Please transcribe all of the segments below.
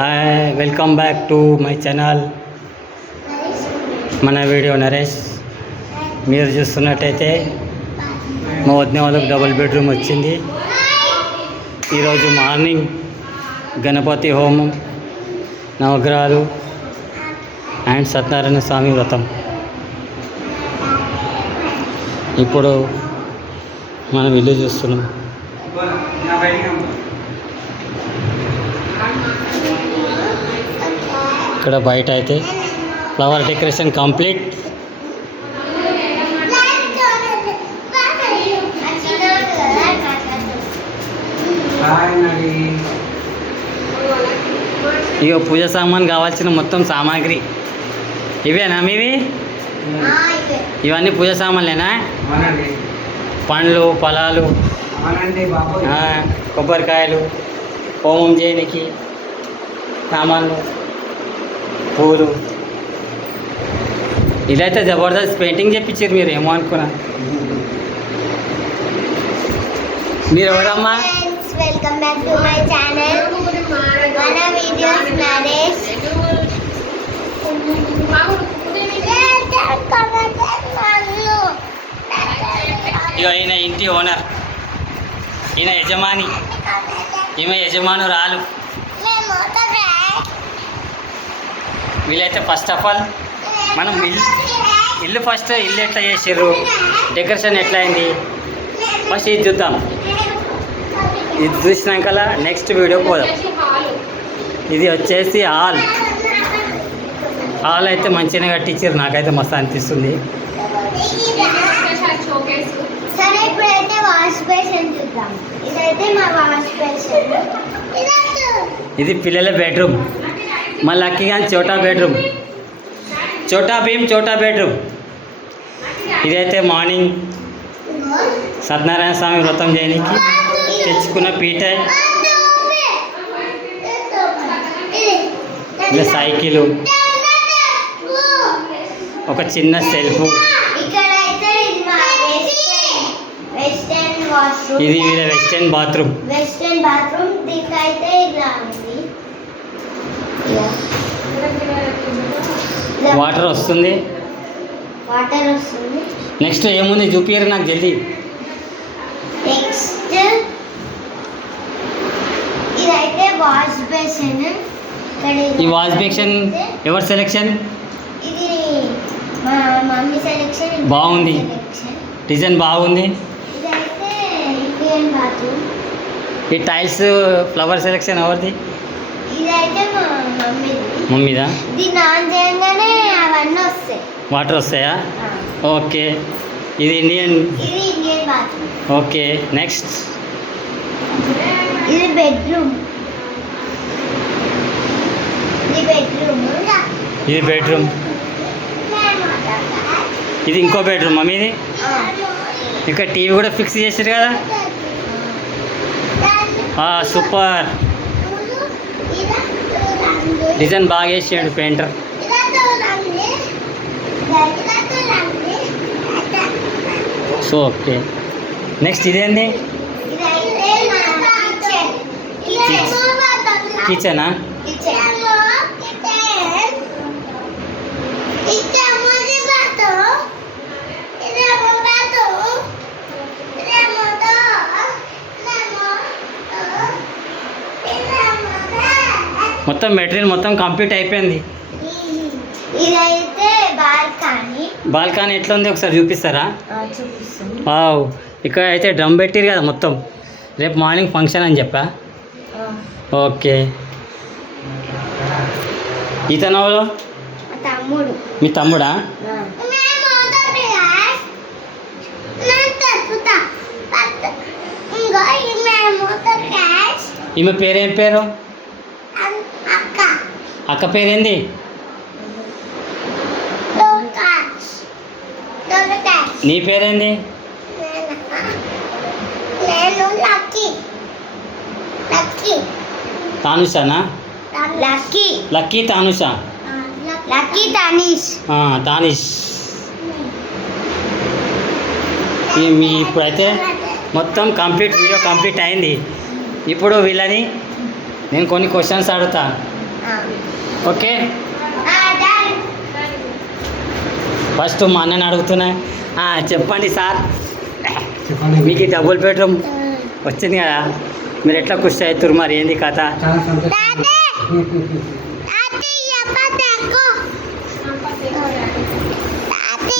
Welcome back to my channel. మన video Naresh. మీరు చూస్తున్నట్టయితే మా వదిన వాళ్ళకి డబుల్ బెడ్రూమ్ వచ్చింది. ఈరోజు మార్నింగ్ గణపతి హోమం, నవగ్రహాలు అండ్ సత్యనారాయణ స్వామి వ్రతం. ఇప్పుడు మనం ఇల్లు చూస్తున్నాం. ఇక్కడ బయట అయితే ఫ్లవర్ డెకరేషన్ కంప్లీట్. ఇక పూజ సామాన్ కావాల్సిన మొత్తం సామాగ్రి ఇవేనా మీవి? ఇవన్నీ పూజ సామాన్లేనా? పండ్లు, ఫలాలు, కొబ్బరికాయలు, హోమం చేయడానికి సామాన్లు, పూలు. ఇదైతే జబర్దస్త్ పెయింటింగ్ చెప్పించారు. మీరు ఏమో అనుకున్నా. మీరు ఎవరమ్మా? Welcome back to my channel. మన వీడియోస్ నరేష్. ఇక ఈయన ఇంటి ఓనర్, ఈయన యజమాని, ఈమె యజమానురాలు. వీళ్ళైతే ఫస్ట్ ఆఫ్ ఆల్ మనం ఇల్లు ఫస్ట్ ఇల్లు ఎట్లా చేసారు, డెకరేషన్ ఎట్లా అయింది ఫస్ట్ ఇది చూద్దాం. ఇది చూసినాక నెక్స్ట్ వీడియో పోదాం. ఇది వచ్చేసి హాల్ అయితే మంచిగా కట్టించారు. నాకైతే మస్తు అనిపిస్తుంది. సరే, ఇప్పుడైతే వాష్ బేసిన్ చూద్దాం. ఇదైతే మా వాష్ బేసిన్. ఇది పిల్లల బెడ్రూమ్. మా లక్కీ కానీ చోటా బెడ్రూమ్, చోటా భీమ్ చోటా బెడ్రూమ్. ఇదైతే మార్నింగ్ సత్యనారాయణ స్వామి వ్రతం చేయడానికి తెచ్చుకున్న పీట. ఇలా సైకిలు, ఒక చిన్న సెల్ఫ్. ఇది వీళ్ళ వెస్టర్న్ బాత్రూమ్. దీనికైతే ఇలా ఉంది. వాటర్ వస్తుంది. నెక్స్ట్ ఏముంది చూపియరు నాకు జల్దీ. నెక్స్ట్ ఇదైతే వాష్ బేసిన్. ఈ వాష్ బేసిన్ ఎవరి సెలెక్షన్? ఇది మా మమ్మీ సెలెక్షన్. బాగుంది, డిజైన్ బాగుంది. ఇదైతే ఇండియన్ బాత్రూమ్. ఈ టైల్స్ ఫ్లవర్ సెలెక్షన్ ఎవరిది? ఇదైతే మా మమ్మీదా. దీన్ని ఆన్ చేయగానే అవన్నీ వస్తాయి, వాటర్ వస్తాయా? ఓకే. ఇది ఇండియన్ బాత్రూమ్. ఓకే. నెక్స్ట్ ఇది బెడ్రూమ్. ఇది బెడ్రూమ్. ఇది ఇంకో బెడ్రూమ్ మమ్మీది. ఇక్కడ టీవీ కూడా ఫిక్స్ చేశారు కదా. సూపర్, డిజైన్ బాగా వేసాడు పెయింటర్. So okay. నెక్స్ట్ ఇదేంది? కిచెనా? మొత్తం మెటీరియల్ మొత్తం కంప్లీట్ అయిపోయింది. ఇదైతే బాల్కనీ. బాల్కనీ ఎట్లా ఉంది ఒకసారి చూపిస్తారా? చూపిస్తాను. ఇక్కడ అయితే డ్రమ్ పెట్టిరు కదా మొత్తం. రేపు మార్నింగ్ ఫంక్షన్ అని చెప్పా. ఓకే. ఇతను తమ్ముడు. మీ తమ్ముడా? ఈమె పేరేం పేరు? అక్క పేరేంది? నీ పేరేంది? తానుషానా? లక్కీ తానుషా. తానిష్. మీ ఇప్పుడైతే మొత్తం కంప్లీట్ వీడియో కంప్లీట్ అయింది. ఇప్పుడు వీళ్ళని నేను కొన్ని క్వశ్చన్స్ అడుగుతా. ఓకే ఫస్ట్ మా అన్నని అడుగుతున్నా చెప్పండి సార్, చెప్పండి. మీకు ఈ డబుల్ బెడ్రూమ్ వచ్చింది కదా, మీరు ఎట్లా ఖుషి అవుతారు, మరి ఏంది కథ? చాలా సంతోషం.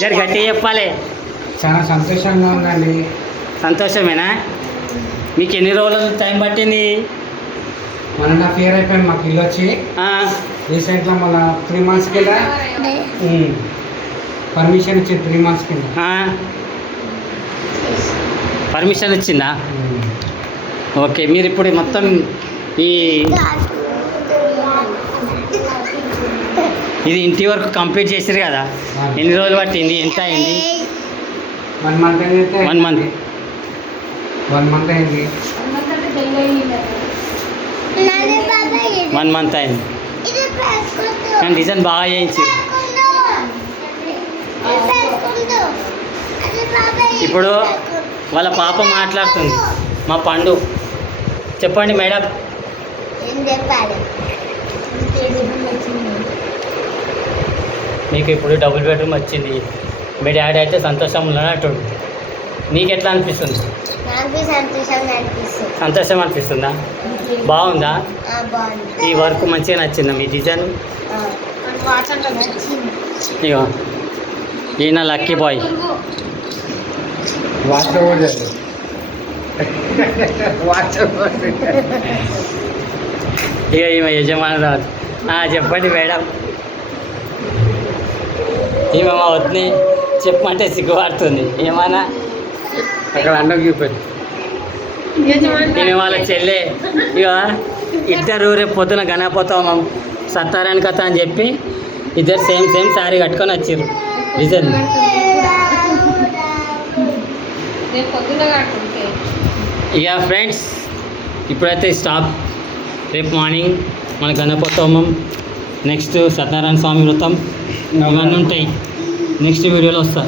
జర గట్టిగా చెప్పాలి. చాలా సంతోషంగా ఉందండి. సంతోషమేనా? మీకు ఎన్ని రోజులు టైం పట్టింది? 1.5 year అయిపోయింది మాకు ఇల్లు వచ్చి. ఆ, రీసెంట్గా మన 3 months కింద పర్మిషన్ ఇచ్చింది. 3 months కింద. ఆ. పర్మిషన్ వచ్చిందా? ఓకే, మీరు ఇప్పుడు మొత్తం ఈ ఇది ఇంటి వరకు కంప్లీట్ చేసారు కదా, ఎన్ని రోజులు పట్టింది, ఎంత అయింది? 1 month అయితే 1 month. 1 month అయింది. 1 month అయింది. కానీ డిజైన్ బాగా చేయించారు. ఇప్పుడు వాళ్ళ పాప మాట్లాడుతుంది, మా పండు. చెప్పండి మేడం. ఏం చెప్పాలి? మీకు ఇప్పుడు డబుల్ బెడ్రూమ్ వచ్చింది, మీ డాడీ అయితే సంతోషంలో అంటుండు. నీకు ఎట్లా అనిపిస్తుంది? నాకు సంతోషంగా అనిపిస్తుంది. సంతోషం అనిపిస్తుందా? బాగుందా? బాగుంది. ఈ వర్క్ మంచిగా నచ్చిందా మీ డిజైన్? నచ్చింది. ఇగో ఈయన లక్కీ బాయ్. వాచ్ వాచ్ ఇక ఈమె యజమానురాలు. చెప్పండి మేడం. ఈమె మా వద్దని చెప్పమంటే సిగ్గుపడుతుంది. ఏమన్నా అక్కడ అన్నం చూపెట్టు. ఈమె వాళ్ళ చెల్లె. ఇక ఇద్దరు రేపు పొద్దున గణపతోమం సత్తారాయణ కథ అని చెప్పి ఇద్దరు సేమ్ శారీ కట్టుకొని వచ్చారు డిజైన్. ఇక ఫ్రెండ్స్ ఇప్పుడైతే స్టాప్. రేపు మార్నింగ్ మన గణపతోమం, నెక్స్ట్ సత్యనారాయణ స్వామి వ్రతం, ఇవన్నీ ఉంటాయి. నెక్స్ట్ వీడియోలో వస్తా.